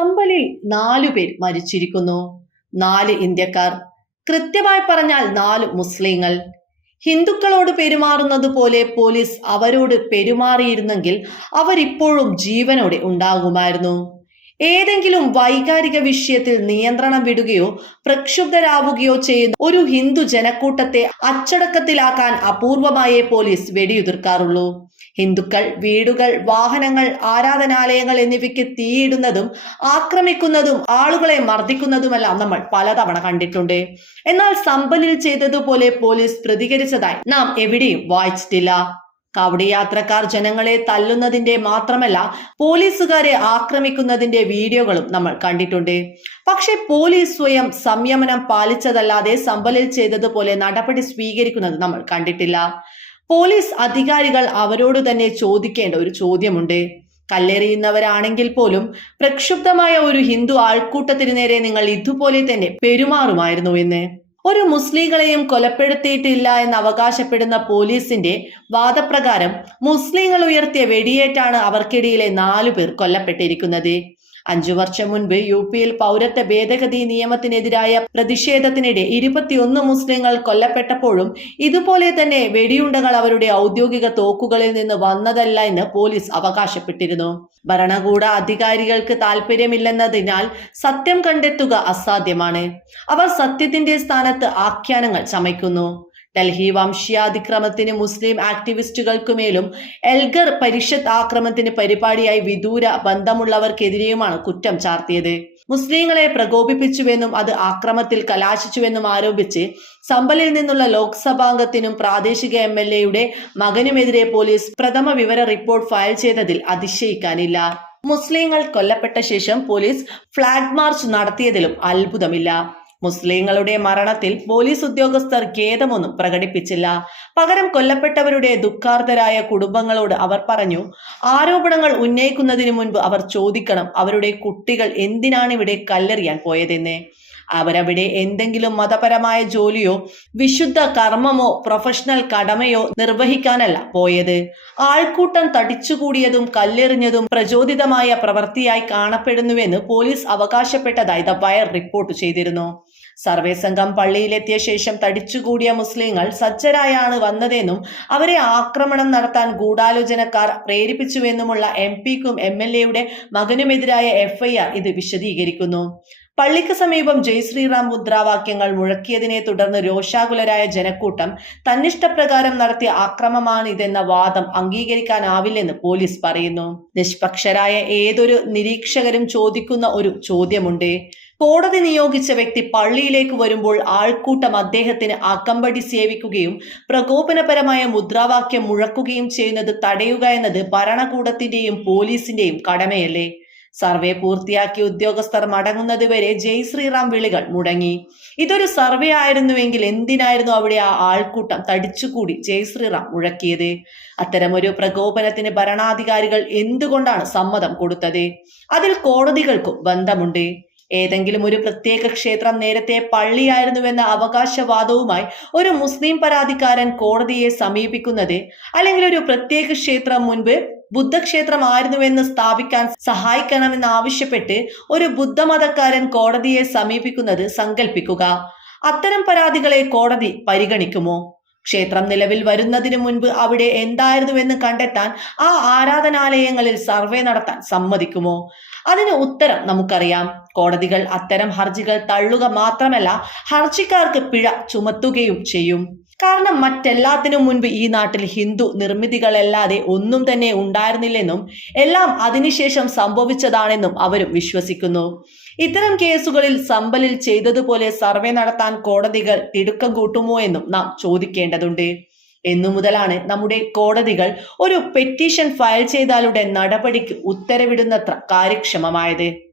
സമ്പലിൽ നാലു പേർ മരിച്ചിരിക്കുന്നു. നാല് ഇന്ത്യക്കാർ. കൃത്യമായി പറഞ്ഞാൽ നാല് മുസ്ലിങ്ങൾ. ഹിന്ദുക്കളോട് പെരുമാറുന്നത് പോലെ പോലീസ് അവരോട് പെരുമാറിയിരുന്നെങ്കിൽ അവരിപ്പോഴും ജീവനോടെ ഉണ്ടാകുമായിരുന്നു. ഏതെങ്കിലും വൈകാരിക വിഷയത്തിൽ നിയന്ത്രണം വിടുകയോ പ്രക്ഷുബ്ധരാവുകയോ ചെയ്യുന്ന ഒരു ഹിന്ദു ജനക്കൂട്ടത്തെ അച്ചടക്കത്തിലാക്കാൻ അപൂർവമായേ പോലീസ് വെടിയുതിർക്കാറുള്ളൂ. ഹിന്ദുക്കൾ വീടുകൾ വാഹനങ്ങൾ ആരാധനാലയങ്ങൾ എന്നിവയ്ക്ക് തീയിടുന്നതും ആക്രമിക്കുന്നതും ആളുകളെ മർദ്ദിക്കുന്നതുമെല്ലാം നമ്മൾ പലതവണ കണ്ടിട്ടുണ്ട്. എന്നാൽ സമ്പലിൽ ചെയ്തതുപോലെ പോലീസ് പ്രതികരിച്ചതായി നാം എവിടെയും വായിച്ചിട്ടില്ല. കാവടി യാത്രക്കാർ ജനങ്ങളെ തല്ലുന്നതിന്റെ മാത്രമല്ല പോലീസുകാരെ ആക്രമിക്കുന്നതിന്റെ വീഡിയോകളും നമ്മൾ കണ്ടിട്ടുണ്ട്. പക്ഷെ പോലീസ് സ്വയം സംയമനം പാലിച്ചതല്ലാതെ സമ്പലിൽ ചെയ്തതുപോലെ നടപടി സ്വീകരിക്കുന്നത് നമ്മൾ കണ്ടിട്ടില്ല. പോലീസ് അധികാരികൾ അവരോട് തന്നെ ചോദിക്കേണ്ട ഒരു ചോദ്യമുണ്ട്. കല്ലെറിയുന്നവരാണെങ്കിൽ പോലും പ്രക്ഷുബ്ധമായ ഒരു ഹിന്ദു ആൾക്കൂട്ടത്തിന് നേരെ നിങ്ങൾ ഇതുപോലെ തന്നെ പെരുമാറുമായിരുന്നു എന്ന്. ഒരു മുസ്ലിങ്ങളെയും കൊലപ്പെടുത്തിയിട്ടില്ല എന്ന് അവകാശപ്പെടുന്ന പോലീസിന്റെ വാദപ്രകാരം മുസ്ലിങ്ങൾ ഉയർത്തിയ വെടിയേറ്റാണ് അവർക്കിടയിലെ നാലു പേർ കൊല്ലപ്പെട്ടിരിക്കുന്നത്. അഞ്ചു വർഷം മുൻപ് യു പിയിൽ പൗരത്വ ഭേദഗതി നിയമത്തിനെതിരായ പ്രതിഷേധത്തിനിടെ ഇരുപത്തിയൊന്ന് മുസ്ലിങ്ങൾ കൊല്ലപ്പെട്ടപ്പോഴും ഇതുപോലെ തന്നെ വെടിയുണ്ടകൾ അവരുടെ ഔദ്യോഗിക തോക്കുകളിൽ നിന്ന് വന്നതല്ല എന്ന് പോലീസ് അവകാശപ്പെട്ടിരുന്നു. ഭരണകൂട അധികാരികൾക്ക് താല്പര്യമില്ലെന്നതിനാൽ സത്യം കണ്ടെത്തുക അസാധ്യമാണ്. അവർ സത്യത്തിന്റെ സ്ഥാനത്ത് ആഖ്യാനങ്ങൾ ചമയ്ക്കുന്നു. ഡൽഹി വംശീയാതിക്രമത്തിന് മുസ്ലിം ആക്ടിവിസ്റ്റുകൾക്കുമേലും എൽഗർ പരിഷത്ത് ആക്രമണത്തിന് പരിപാടിയായി വിദൂര ബന്ധമുള്ളവർക്കെതിരെയുമാണ് കുറ്റം ചാർത്തിയത്. മുസ്ലിങ്ങളെ പ്രകോപിപ്പിച്ചുവെന്നും അത് ആക്രമത്തിൽ കലാശിച്ചുവെന്നും ആരോപിച്ച് സമ്പലിൽ നിന്നുള്ള ലോക്സഭാംഗത്തിനും പ്രാദേശിക എം എൽ എയുടെ മകനുമെതിരെ പോലീസ് പ്രഥമ വിവര റിപ്പോർട്ട് ഫയൽ ചെയ്തതിൽ അതിശയിക്കാനില്ല. മുസ്ലിങ്ങൾ കൊല്ലപ്പെട്ട ശേഷം പോലീസ് ഫ്ലാഗ് മാർച്ച് നടത്തിയതിലും അത്ഭുതമില്ല. മുസ്ലിങ്ങളുടെ മരണത്തിൽ പോലീസ് ഉദ്യോഗസ്ഥർ ഖേദമൊന്നും പ്രകടിപ്പിച്ചില്ല. പകരം കൊല്ലപ്പെട്ടവരുടെ ദുഃഖാർത്തരായ കുടുംബങ്ങളോട് അവർ പറഞ്ഞു ആരോപണങ്ങൾ ഉന്നയിക്കുന്നതിനു മുൻപ് അവർ ചോദിക്കണം അവരുടെ കുട്ടികൾ എന്തിനാണ് ഇവിടെ കല്ലെറിയാൻ പോയതെന്ന്? അവരവിടെ എന്തെങ്കിലും മതപരമായ ജോലിയോ വിശുദ്ധ കർമ്മമോ പ്രൊഫഷണൽ കടമയോ നിർവഹിക്കാനല്ല പോയത്. ആൾക്കൂട്ടം തടിച്ചുകൂടിയതും കല്ലെറിഞ്ഞതും പ്രചോദിതമായ പ്രവൃത്തിയായി കാണപ്പെടുന്നുവെന്ന് പോലീസ് അവകാശപ്പെട്ടതായി ദ വയർ റിപ്പോർട്ട് ചെയ്തിരുന്നു. സർവേ സംഘം പള്ളിയിലെത്തിയ ശേഷം തടിച്ചുകൂടിയ മുസ്ലിങ്ങൾ സജ്ജരായാണ് വന്നതെന്നും അവരെ ആക്രമണം നടത്താൻ ഗൂഢാലോചനക്കാർ പ്രേരിപ്പിച്ചുവെന്നുമുള്ള എം പിക്കും എം എൽ എയുടെ മകനുമെതിരായ എഫ്ഐആർ ഇത് വിശദീകരിക്കുന്നു. പള്ളിക്ക് സമീപം ജയ് ശ്രീറാം മുദ്രാവാക്യങ്ങൾ മുഴക്കിയതിനെ തുടർന്ന് രോഷാകുലരായ ജനക്കൂട്ടം തന്നിഷ്ടപ്രകാരം നടത്തിയ അക്രമമാണ് ഇതെന്ന വാദം അംഗീകരിക്കാനാവില്ലെന്ന് പോലീസ് പറയുന്നു. നിഷ്പക്ഷരായ ഏതൊരു നിരീക്ഷകരും ചോദിക്കുന്ന ഒരു ചോദ്യമുണ്ട്. കോടതി നിയോഗിച്ച വ്യക്തി പള്ളിയിലേക്ക് വരുമ്പോൾ ആൾക്കൂട്ടം അദ്ദേഹത്തിന് അകമ്പടി സേവിക്കുകയും പ്രകോപനപരമായ മുദ്രാവാക്യം മുഴക്കുകയും ചെയ്യുന്നത് തടയുക എന്നത് ഭരണകൂടത്തിന്റെയും പോലീസിന്റെയും കടമയല്ലേ? സർവേ പൂർത്തിയാക്കിയ ഉദ്യോഗസ്ഥർ മടങ്ങുന്നതുവരെ ജയ് ശ്രീറാം വിളികൾ മുടങ്ങി ഇതൊരു സർവേ ആയിരുന്നുവെങ്കിൽ എന്തിനായിരുന്നു അവിടെ ആ ആൾക്കൂട്ടം തടിച്ചുകൂടി ജയ് ശ്രീറാം മുഴക്കിയത്? അത്തരമൊരു പ്രകോപനത്തിന് ഭരണാധികാരികൾ എന്തുകൊണ്ടാണ് സമ്മതം കൊടുത്തത്? അതിൽ കോടതികൾക്കും ബന്ധമുണ്ട്. ഏതെങ്കിലും ഒരു പ്രത്യേക ക്ഷേത്രം നേരത്തെ പള്ളിയായിരുന്നുവെന്ന അവകാശവാദവുമായി ഒരു മുസ്ലിം പരാതിക്കാരൻ കോടതിയെ സമീപിക്കുന്നത് അല്ലെങ്കിൽ ഒരു പ്രത്യേക ക്ഷേത്രം മുൻപ് ബുദ്ധക്ഷേത്രമായിരുന്നുവെന്ന് സ്ഥാപിക്കാൻ സഹായിക്കണമെന്ന് ആവശ്യപ്പെട്ട് ഒരു ബുദ്ധമതക്കാരൻ കോടതിയെ സമീപിക്കുന്നത് സങ്കല്പിക്കുക അത്തരം പരാതികളെ കോടതി പരിഗണിക്കുമോ? ക്ഷേത്രം നിലവിൽ വരുന്നതിന് മുൻപ് അവിടെ എന്തായിരുന്നുവെന്ന് കണ്ടെത്താൻ ആ ആരാധനാലയങ്ങളിൽ സർവേ നടത്താൻ സമ്മതിക്കുമോ? അതിന് ഉത്തരം നമുക്കറിയാം. കോടതികൾ അത്തരം ഹർജികൾ തള്ളുക മാത്രമല്ല ഹർജിക്കാർക്ക് പിഴ ചുമത്തുകയും ചെയ്യും. കാരണം മറ്റെല്ലാത്തിനും മുൻപ് ഈ നാട്ടിൽ ഹിന്ദു നിർമ്മിതികളല്ലാതെ ഒന്നും തന്നെ ഉണ്ടായിരുന്നില്ലെന്നും എല്ലാം അതിനുശേഷം സംഭവിച്ചതാണെന്നും അവരും വിശ്വസിക്കുന്നു. ഇത്തരം കേസുകളിൽ സമ്പലിൽ ചെയ്തതുപോലെ സർവേ നടത്താൻ കോടതികൾ തിടുക്കം കൂട്ടുമോ എന്നും നാം ചോദിക്കേണ്ടതുണ്ട്. എന്നു മുതലാണ് നമ്മുടെ കോടതികൾ ഒരു പെറ്റീഷൻ ഫയൽ ചെയ്താലുടെ നടപടിക്ക് ഉത്തരവിടുന്നത്ര കാര്യക്ഷമമായത്.